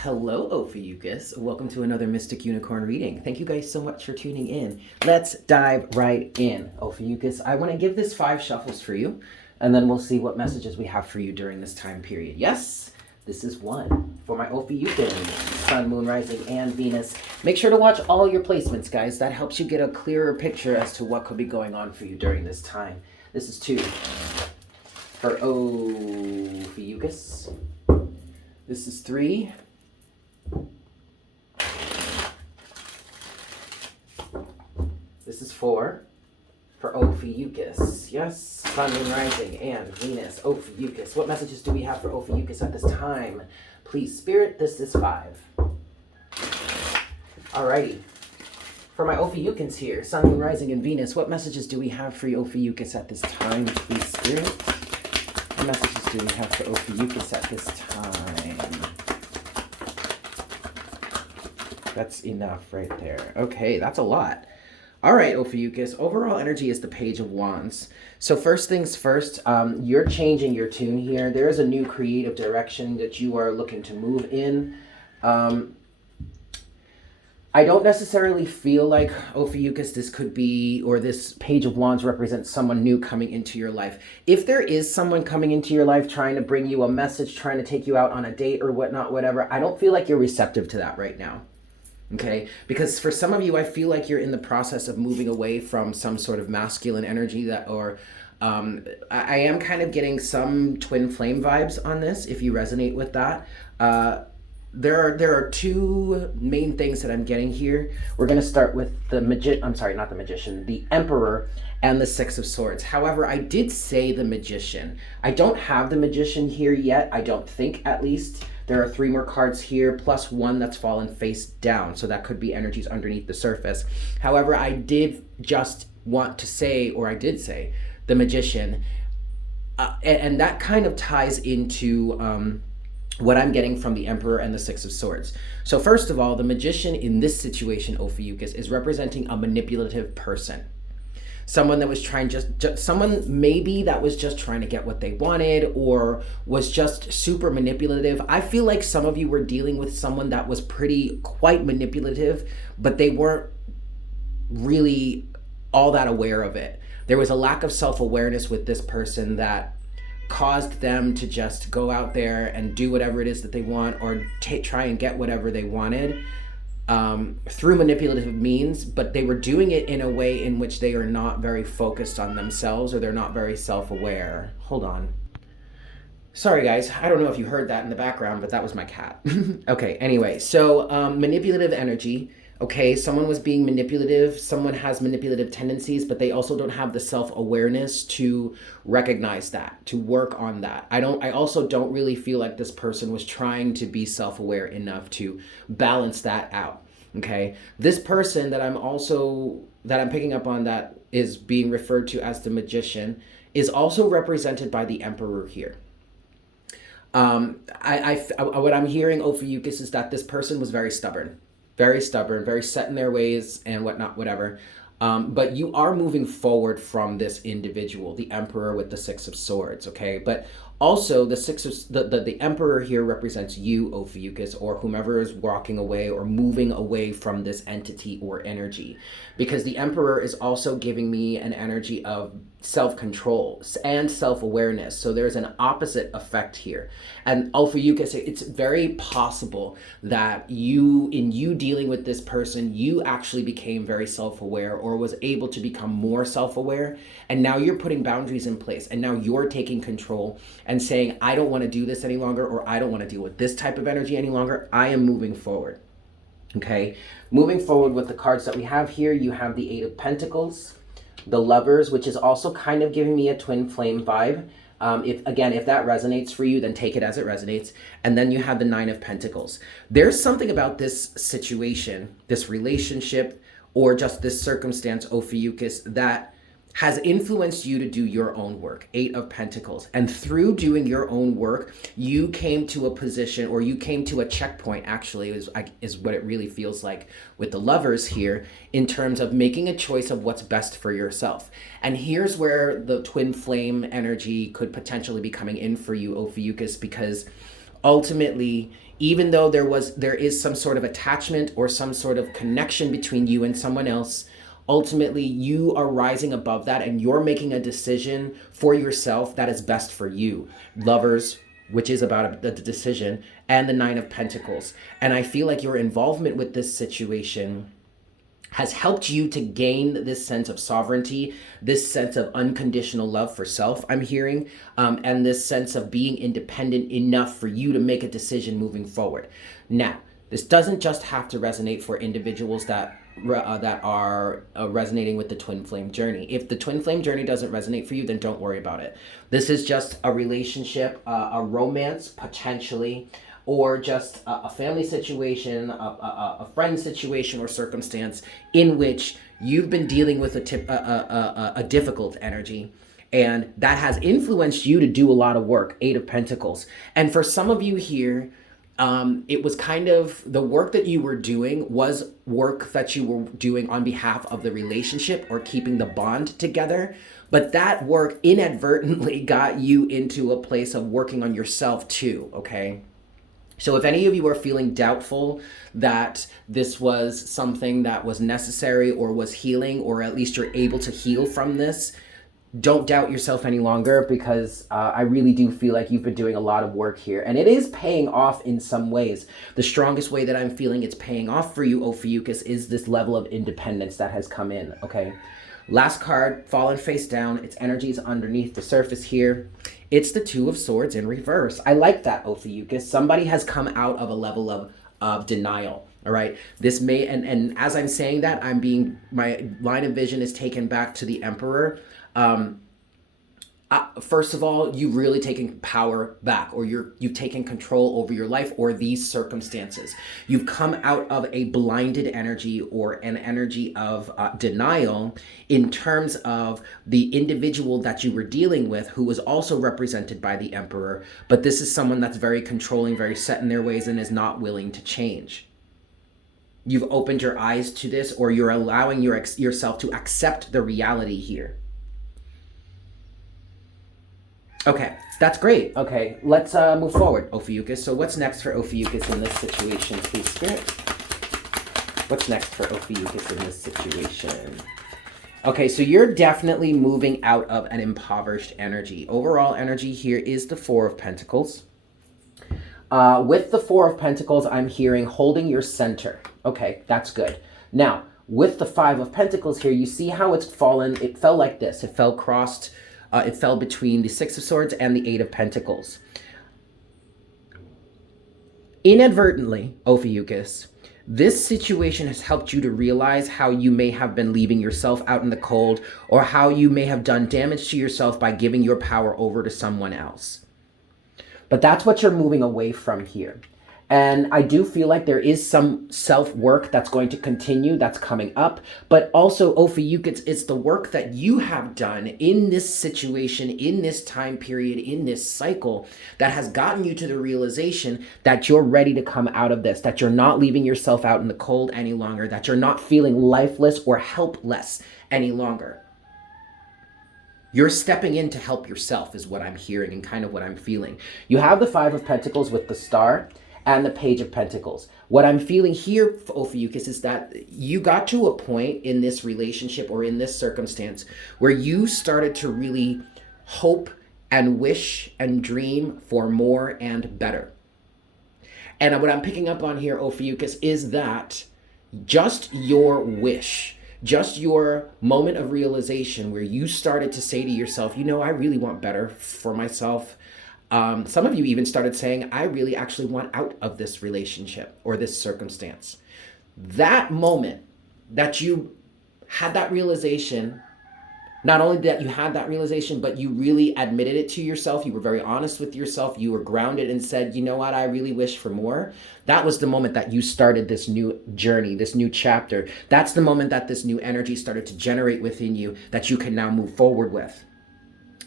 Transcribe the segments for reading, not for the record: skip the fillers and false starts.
Hello, Ophiuchus. Welcome to another Mystic Unicorn reading. Thank you guys so much for tuning in. Let's dive right in. Ophiuchus, I want to give this 5 shuffles for you, and then we'll see what messages we have for you during this time period. Yes, this is 1 for my Ophiuchus, Sun, Moon, Rising, and Venus. Make sure to watch all your placements, guys. That helps you get a clearer picture as to what could be going on for you during this time. This is 2 for Ophiuchus. This is 3. This is 4 for Ophiuchus. Yes, Sun, Moon, Rising, and Venus. Ophiuchus. What messages do we have for Ophiuchus at this time? Please, Spirit, this is 5. Alrighty. For my Ophiuchans here, Sun, Moon, Rising, and Venus, what messages do we have for you, Ophiuchus, at this time? Please, Spirit. What messages do we have for Ophiuchus at this time? That's enough right there. Okay, that's a lot. All right, Ophiuchus, overall energy is the Page of Wands. So first things first, you're changing your tune here. There is a new creative direction that you are looking to move in. I don't necessarily feel like, Ophiuchus, this could be, or this Page of Wands represents someone new coming into your life. If there is someone coming into your life trying to bring you a message, trying to take you out on a date or whatnot, whatever, I don't feel like you're receptive to that right now. Okay, because for some of you, I feel like you're in the process of moving away from some sort of masculine energy that, or I am kind of getting some twin flame vibes on this, if you resonate with that. There are 2 main things that I'm getting here. We're going to start with the the Emperor and the 6 of Swords. However, I did say the Magician. I don't have the Magician here yet, I don't think, at least. There are 3 more cards here, plus 1 that's fallen face down. So that could be energies underneath the surface. However, I did just want to say, or I did say, the Magician. And that kind of ties into what I'm getting from the Emperor and the 6 of Swords. So first of all, the Magician in this situation, Ophiuchus, is representing a manipulative person. Someone that was trying someone maybe that was just trying to get what they wanted, or was just super manipulative. I feel like some of you were dealing with someone that was quite manipulative, but they weren't really all that aware of it. There was a lack of self-awareness with this person that caused them to just go out there and do whatever it is that they want, or try and get whatever they wanted. Through manipulative means, but they were doing it in a way in which they are not very focused on themselves, or they're not very self-aware. Hold on. Sorry guys, I don't know if you heard that in the background, but that was my cat. Okay, anyway, so manipulative energy. Okay, someone was being manipulative, someone has manipulative tendencies, but they also don't have the self-awareness to recognize that, to work on that. I also don't really feel like this person was trying to be self-aware enough to balance that out. Okay, this person that I'm picking up on, that is being referred to as the Magician, is also represented by the Emperor here. What I'm hearing, Ophiuchus, is that this person was very stubborn, very set in their ways and whatnot, whatever. But you are moving forward from this individual, the Emperor with the 6 of Swords, okay? But also the Emperor here represents you, Ophiuchus, or whomever is walking away or moving away from this entity or energy. Because the Emperor is also giving me an energy of self-control and self-awareness. So there's an opposite effect here. And Ophiuchus, it's very possible that in you dealing with this person, you actually became very self-aware, or was able to become more self-aware. And now you're putting boundaries in place, and now you're taking control and saying, I don't want to do this any longer, or I don't want to deal with this type of energy any longer. I am moving forward. Okay, moving forward with the cards that we have here, you have the 8 of Pentacles, the Lovers, which is also kind of giving me a twin flame vibe. If that resonates for you, then take it as it resonates. And then you have the 9 of Pentacles. There's something about this situation, this relationship, or just this circumstance, Ophiuchus, that has influenced you to do your own work. 8 of Pentacles. And through doing your own work, you came to a position, or you came to a checkpoint, actually, is what it really feels like with the Lovers here, in terms of making a choice of what's best for yourself. And here's where the twin flame energy could potentially be coming in for you, Ophiuchus, because ultimately Even though there is some sort of attachment or some sort of connection between you and someone else, ultimately you are rising above that and you're making a decision for yourself that is best for you. Lovers, which is about the decision, and the Nine of Pentacles. And I feel like your involvement with this situation has helped you to gain this sense of sovereignty, this sense of unconditional love for self, I'm hearing, and this sense of being independent enough for you to make a decision moving forward. Now, this doesn't just have to resonate for individuals that are resonating with the twin flame journey. If the twin flame journey doesn't resonate for you, then don't worry about it. This is just a relationship, a romance, potentially, or just a family situation, a friend situation or circumstance in which you've been dealing with a difficult energy, and that has influenced you to do a lot of work. Eight of Pentacles. And for some of you here, it was kind of the work that you were doing was work that you were doing on behalf of the relationship or keeping the bond together. But that work inadvertently got you into a place of working on yourself too, okay? So if any of you are feeling doubtful that this was something that was necessary or was healing, or at least you're able to heal from this, don't doubt yourself any longer, because I really do feel like you've been doing a lot of work here. And it is paying off in some ways. The strongest way that I'm feeling it's paying off for you, Ophiuchus, is this level of independence that has come in, okay? Last card, fallen face down. Its energy is underneath the surface here. It's the Two of Swords in reverse. I like that, Ophiuchus. Somebody has come out of a level of denial. All right. This may, and as I'm saying that, my line of vision is taken back to the Emperor. First of all, you've really taken power back, or you've taken control over your life or these circumstances. You've come out of a blinded energy or an energy of denial in terms of the individual that you were dealing with, who was also represented by the Emperor. But this is someone that's very controlling, very set in their ways, and is not willing to change. You've opened your eyes to this, or you're allowing yourself to accept the reality here. Okay, that's great. Okay, let's move forward, Ophiuchus. So what's next for Ophiuchus in this situation, please, Spirit? What's next for Ophiuchus in this situation? Okay, so you're definitely moving out of an impoverished energy. Overall energy here is the Four of Pentacles. With the Four of Pentacles, I'm hearing holding your center. Okay, that's good. Now, with the Five of Pentacles here, you see how it's fallen. It fell like this. It fell crossed. It fell between the Six of Swords and the Eight of Pentacles. Inadvertently, Ophiuchus, this situation has helped you to realize how you may have been leaving yourself out in the cold, or how you may have done damage to yourself by giving your power over to someone else. But that's what you're moving away from here. And I do feel like there is some self-work that's going to continue, that's coming up. But also, Ophiuchus, it's the work that you have done in this situation, in this time period, in this cycle, that has gotten you to the realization that you're ready to come out of this, that you're not leaving yourself out in the cold any longer, that you're not feeling lifeless or helpless any longer. You're stepping in to help yourself is what I'm hearing and kind of what I'm feeling. You have the Five of Pentacles with the Star and the Page of Pentacles. What I'm feeling here, Ophiuchus, is that you got to a point in this relationship or in this circumstance where you started to really hope and wish and dream for more and better. And what I'm picking up on here, Ophiuchus, is that just your wish, just your moment of realization where you started to say to yourself, you know, I really want better for myself. Some of you even started saying, I really actually want out of this relationship or this circumstance. That moment that you had that realization, not only that you had that realization, but you really admitted it to yourself. You were very honest with yourself. You were grounded and said, you know what, I really wish for more. That was the moment that you started this new journey, this new chapter. That's the moment that this new energy started to generate within you that you can now move forward with,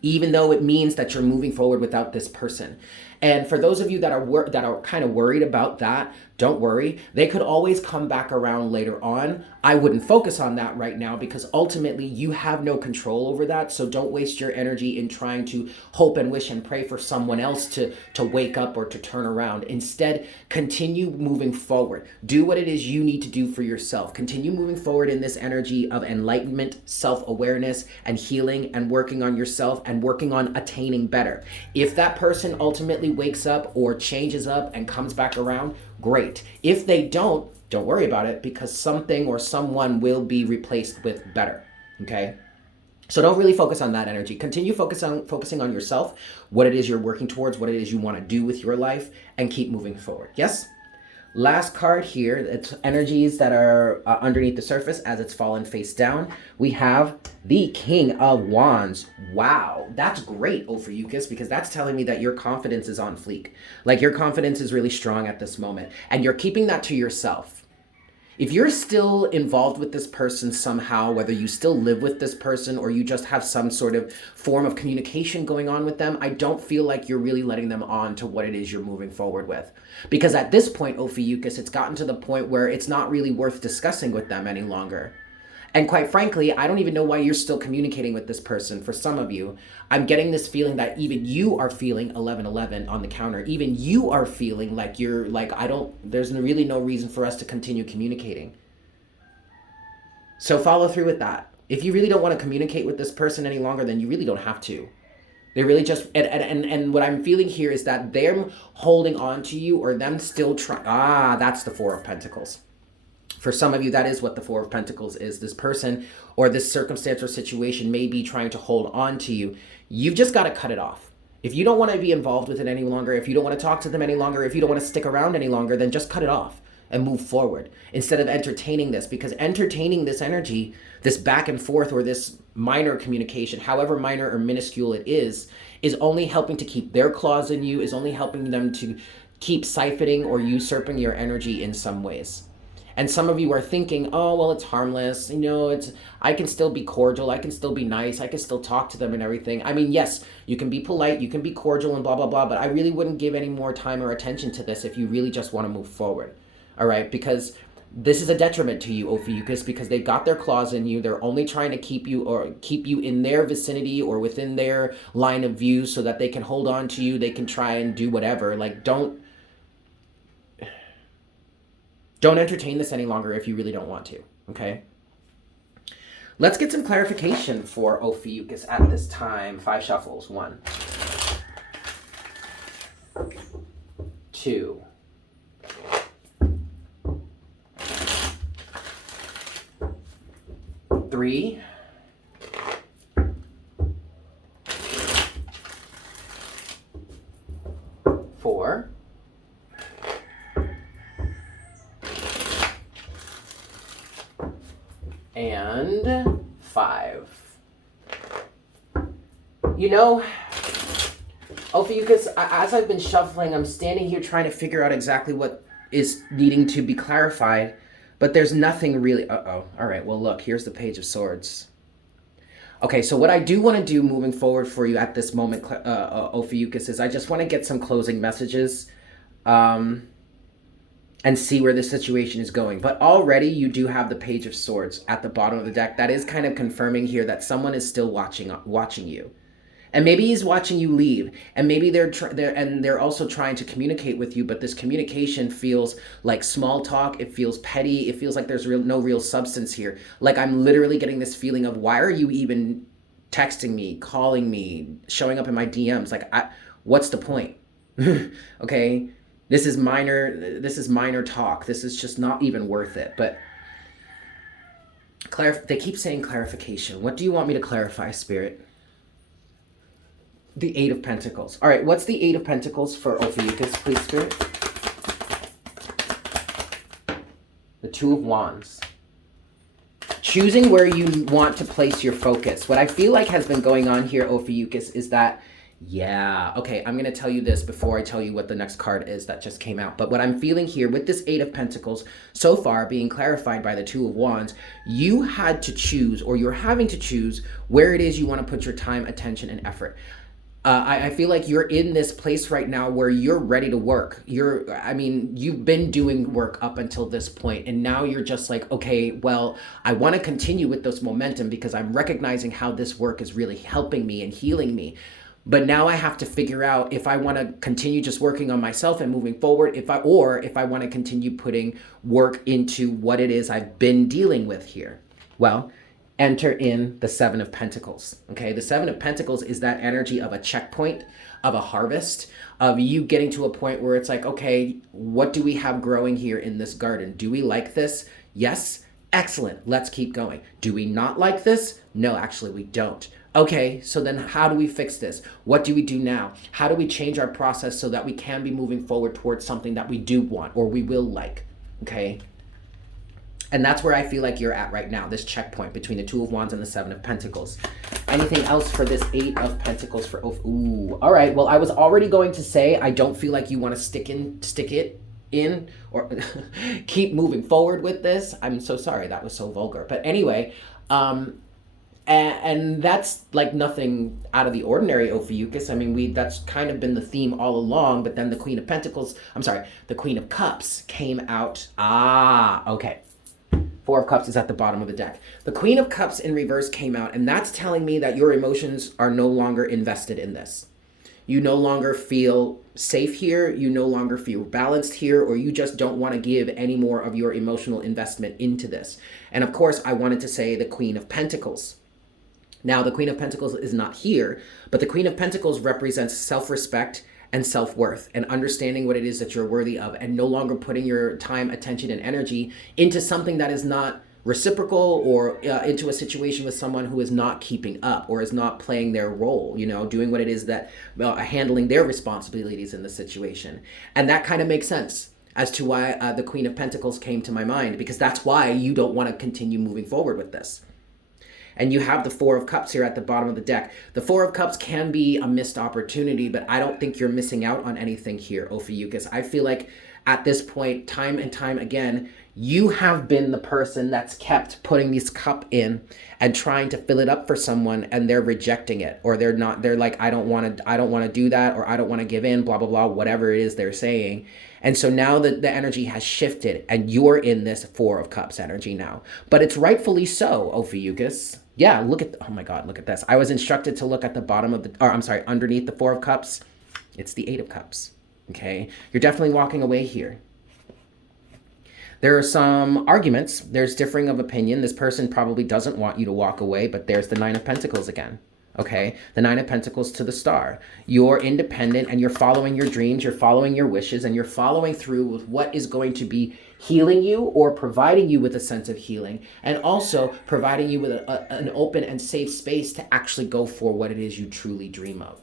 even though it means that you're moving forward without this person. And for those of you that are kind of worried about that, don't worry. They could always come back around later on. I wouldn't focus on that right now because ultimately you have no control over that. So don't waste your energy in trying to hope and wish and pray for someone else to wake up or to turn around. Instead, continue moving forward. Do what it is you need to do for yourself. Continue moving forward in this energy of enlightenment, self-awareness, and healing, and working on yourself and working on attaining better. If that person ultimately wakes up or changes up and comes back around, great. If they don't worry about it because something or someone will be replaced with better, okay? So don't really focus on that energy. Continue focusing on yourself, what it is you're working towards, what it is you want to do with your life, and keep moving forward. Yes? Last card here, it's energies that are underneath the surface as it's fallen face down. We have the King of Wands. Wow, that's great, Ophiuchus, because that's telling me that your confidence is on fleek. Like your confidence is really strong at this moment, and you're keeping that to yourself. If you're still involved with this person somehow, whether you still live with this person or you just have some sort of form of communication going on with them, I don't feel like you're really letting them on to what it is you're moving forward with. Because at this point, Ophiuchus, it's gotten to the point where it's not really worth discussing with them any longer. And quite frankly, I don't even know why you're still communicating with this person. For some of you, I'm getting this feeling that even you are feeling 1111 on the counter. Even you are feeling like you're like, there's really no reason for us to continue communicating. So follow through with that. If you really don't want to communicate with this person any longer, then you really don't have to. They really just, and what I'm feeling here is that them holding on to you or them still trying, that's the Four of Pentacles. For some of you, that is what the Four of Pentacles is. This person or this circumstance or situation may be trying to hold on to you. You've just got to cut it off. If you don't want to be involved with it any longer, if you don't want to talk to them any longer, if you don't want to stick around any longer, then just cut it off and move forward instead of entertaining this. Because entertaining this energy, this back and forth or this minor communication, however minor or minuscule it is only helping to keep their claws in you, is only helping them to keep siphoning or usurping your energy in some ways. And some of you are thinking, oh, well, it's harmless. You know, I can still be cordial. I can still be nice. I can still talk to them and everything. I mean, yes, you can be polite. You can be cordial and blah, blah, blah. But I really wouldn't give any more time or attention to this if you really just want to move forward. All right? Because this is a detriment to you, Ophiuchus, because they've got their claws in you. They're only trying to keep you in their vicinity or within their line of view so that they can hold on to you. They can try and do whatever. Like, don't entertain this any longer if you really don't want to, okay? Let's get some clarification for Ophiuchus at this time. 5 shuffles. 1, 2, 3, 4, and 5. You know, Ophiuchus, as I've been shuffling, I'm standing here trying to figure out exactly what is needing to be clarified, but there's nothing really. All right, well, look, here's the Page of Swords. Okay, so what I do want to do moving forward for you at this moment, Ophiuchus, is I just want to get some closing messages and see where the situation is going. But already you do have the Page of Swords at the bottom of the deck. That is kind of confirming here that someone is still watching you. And maybe he's watching you leave. And maybe they're also trying to communicate with you, but this communication feels like small talk. It feels petty. It feels like there's no real substance here. Like I'm literally getting this feeling of, why are you even texting me, calling me, showing up in my DMs? Like, what's the point? Okay? This is minor talk. This is just not even worth it. But they keep saying clarification. What do you want me to clarify, Spirit? The 8 of Pentacles. All right, what's the 8 of Pentacles for Ophiuchus, please, Spirit? The 2 of Wands. Choosing where you want to place your focus. What I feel like has been going on here, Ophiuchus, is that, yeah, okay, I'm going to tell you this before I tell you what the next card is that just came out. But what I'm feeling here with this 8 of Pentacles, so far being clarified by the 2 of Wands, you had to choose, or you're having to choose, where it is you want to put your time, attention, and effort. I feel like you're in this place right now where you're ready to work. You've been doing work up until this point, and now you're just like, okay, well, I want to continue with this momentum because I'm recognizing how this work is really helping me and healing me. But now I have to figure out if I want to continue just working on myself and moving forward, if I want to continue putting work into what it is I've been dealing with here. Well, enter in the Seven of Pentacles. Okay, the Seven of Pentacles is that energy of a checkpoint, of a harvest, of you getting to a point where it's like, okay, what do we have growing here in this garden? Do we like this? Yes. Excellent. Let's keep going. Do we not like this? No, actually, we don't. Okay, so then how do we fix this? What do we do now? How do we change our process so that we can be moving forward towards something that we do want or we will like? Okay. And that's where I feel like you're at right now, this checkpoint between the Two of Wands and the Seven of Pentacles. Anything else for this Eight of Pentacles for Ooh, all right. Well, I was already going to say I don't feel like you want to stick it in or keep moving forward with this. I'm so sorry, that was so vulgar. But anyway, and that's like nothing out of the ordinary, Ophiuchus. I mean, that's kind of been the theme all along, but then the Queen of Pentacles, the Queen of Cups came out. Okay. Four of Cups is at the bottom of the deck. The Queen of Cups in reverse came out, and that's telling me that your emotions are no longer invested in this. You no longer feel safe here, you no longer feel balanced here, or you just don't want to give any more of your emotional investment into this. And of course, I wanted to say the Queen of Pentacles. Now, the Queen of Pentacles is not here, but the Queen of Pentacles represents self-respect and self-worth and understanding what it is that you're worthy of and no longer putting your time, attention, and energy into something that is not reciprocal or into a situation with someone who is not keeping up or is not playing their role, doing what it is that, handling their responsibilities in the situation. And that kind of makes sense as to why the Queen of Pentacles came to my mind, because that's why you don't want to continue moving forward with this. And you have the Four of Cups here at the bottom of the deck. The Four of Cups can be a missed opportunity, but I don't think you're missing out on anything here, Ophiuchus. I feel like at this point, time and time again, you have been the person that's kept putting this cup in and trying to fill it up for someone, and they're rejecting it, or they're like, I don't want to do that, or I don't want to give in, blah, blah, blah, whatever it is they're saying. And so now the energy has shifted and you're in this Four of Cups energy now, but it's rightfully so, Ophiuchus. Yeah, oh my God, look at this. I was instructed to look at the bottom of underneath the Four of Cups. It's the Eight of Cups, okay? You're definitely walking away here. There are some arguments. There's differing of opinion. This person probably doesn't want you to walk away, but there's the Nine of Pentacles again, okay? The Nine of Pentacles to the Star. You're independent and you're following your dreams, you're following your wishes, and you're following through with what is going to be healing you or providing you with a sense of healing, and also providing you with an open and safe space to actually go for what it is you truly dream of.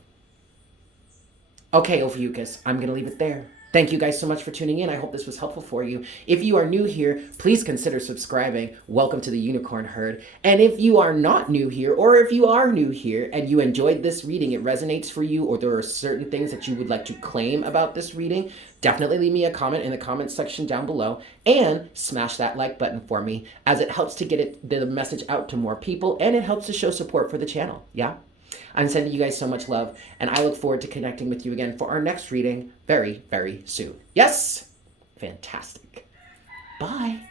Okay, Ophiuchus, I'm going to leave it there. Thank you guys so much for tuning in. I hope this was helpful for you. If you are new here, please consider subscribing. Welcome to the Unicorn Herd. And if you are not new here, or if you are new here and you enjoyed this reading, it resonates for you, or there are certain things that you would like to claim about this reading, definitely leave me a comment in the comment section down below and smash that like button for me, as it helps to get the message out to more people and it helps to show support for the channel. Yeah? I'm sending you guys so much love, and I look forward to connecting with you again for our next reading very, very soon. Yes? Fantastic. Bye.